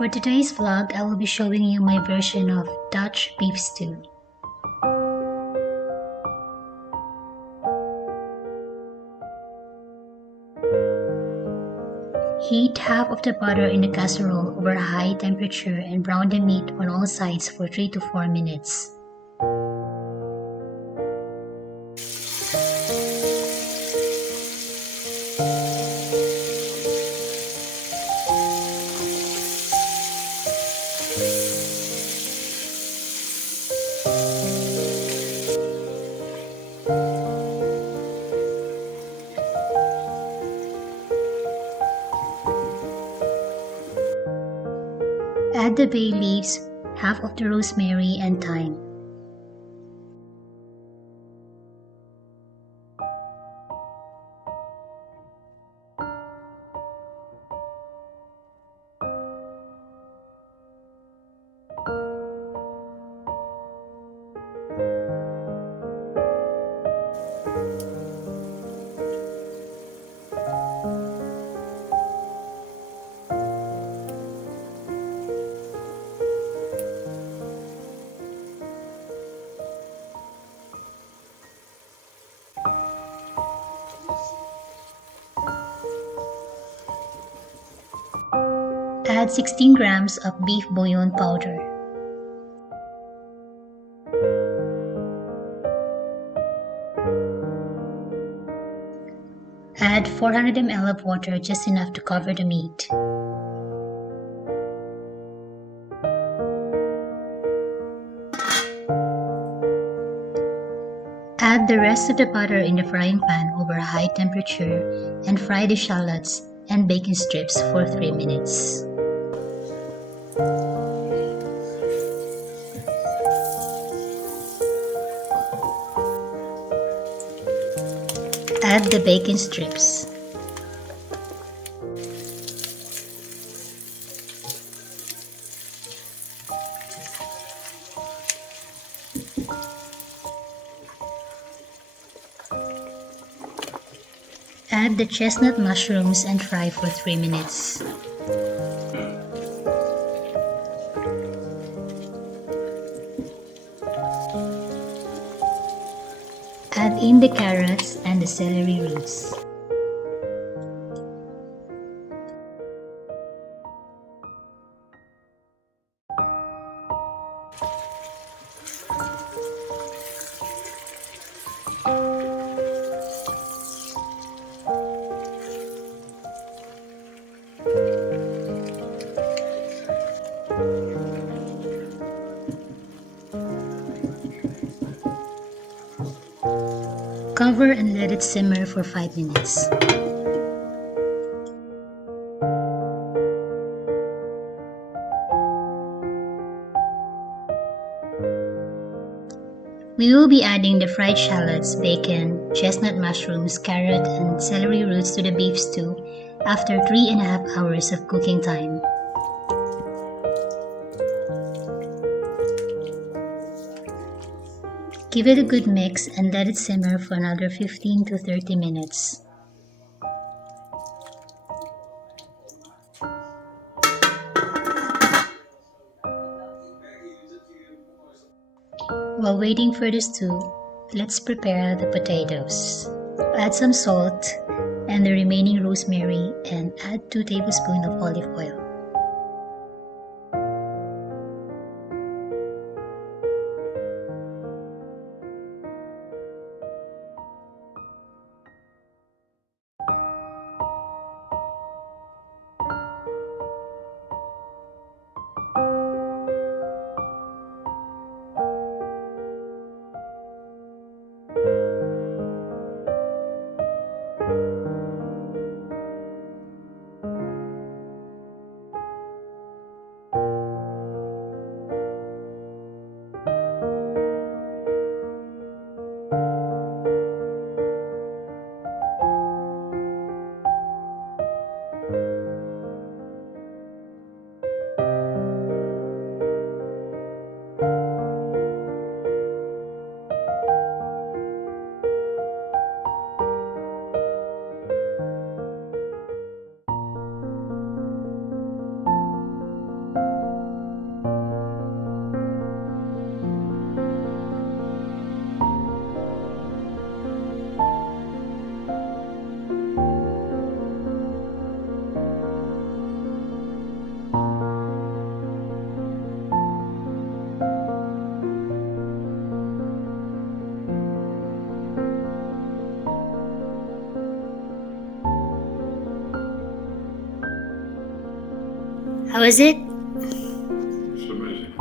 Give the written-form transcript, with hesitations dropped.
For today's vlog, I will be showing you my version of Dutch beef stew. Heat half of the butter in the casserole over a high temperature and brown the meat on all sides for 3 to 4 minutes. Add the bay leaves, half of the rosemary, and thyme. Add 16 grams of beef bouillon powder. Add 400 ml of water, just enough to cover the meat. Add the rest of the butter in the frying pan over a high temperature and fry the shallots and bacon strips for 3 minutes. Add the bacon strips. Add the chestnut mushrooms and fry for 3 minutes. Add in the carrots and the celery roots. Cover and let it simmer for 5 minutes. We will be adding the fried shallots, bacon, chestnut mushrooms, carrot, and celery roots to the beef stew after 3.5 hours of cooking time. Give it a good mix and let it simmer for another 15 to 30 minutes. While waiting for the stew, let's prepare the potatoes. Add some salt and the remaining rosemary and add 2 tablespoons of olive oil. How is it? It's amazing.